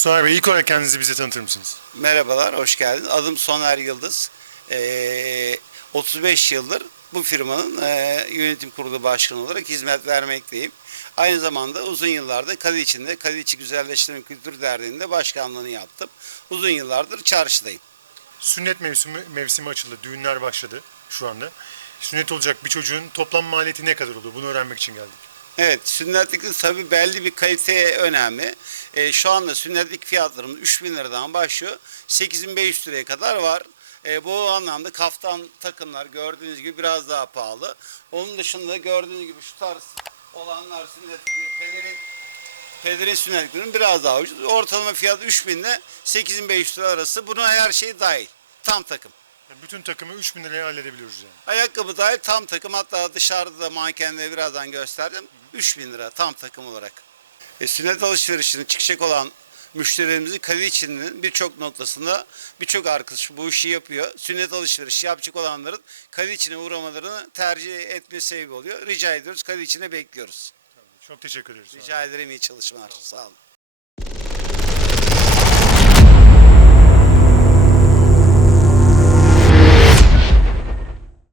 Soner Bey ilk olarak kendinizi bize tanıtır mısınız? Merhabalar, hoş geldiniz. Adım Soner Yıldız. Ee, 35 yıldır bu firmanın e, yönetim kurulu başkanı olarak hizmet vermekteyim. Aynı zamanda uzun yıllardır Kadı içinde, Kadı içi Güzelleştirme Kültür Derneği'nde başkanlığını yaptım. Uzun yıllardır çarşıdayım. Sünnet mevsimi, mevsimi açıldı. Düğünler başladı şu anda. Sünnet olacak bir çocuğun toplam maliyeti ne kadar olur? Bunu öğrenmek için geldik. Evet, sünnetlikte tabii belli bir kalite önemli. Ee, şu anda sünnetlik fiyatlarımız 3000 liradan başlıyor. 8500 liraya kadar var. Ee, bu anlamda kaftan takımlar gördüğünüz gibi biraz daha pahalı. Onun dışında gördüğünüz gibi şu tarz olanlar sünnetlik pelerin pelerin sünnetliklerin biraz daha ucuz. Ortalama fiyat 3000 ile 8500 lira arası. Buna her şey dahil. Tam takım. Yani bütün takımı 3000 liraya halledebiliyoruz yani. Ayakkabı dahil tam takım hatta dışarıda da mankenleri birazdan gösterdim. 3000 lira tam takım olarak. E, sünnet alışverişinin çıkacak olan müşterilerimizin Kadir içinin birçok noktasında birçok arkadaş bu işi yapıyor. Sünnet alışverişi yapacak olanların Kadir içine uğramalarını tercih etme sebebi oluyor. Rica ediyoruz Kadir içine bekliyoruz. Çok teşekkür ederiz. Rica ederim iyi çalışmalar. Sağ olun.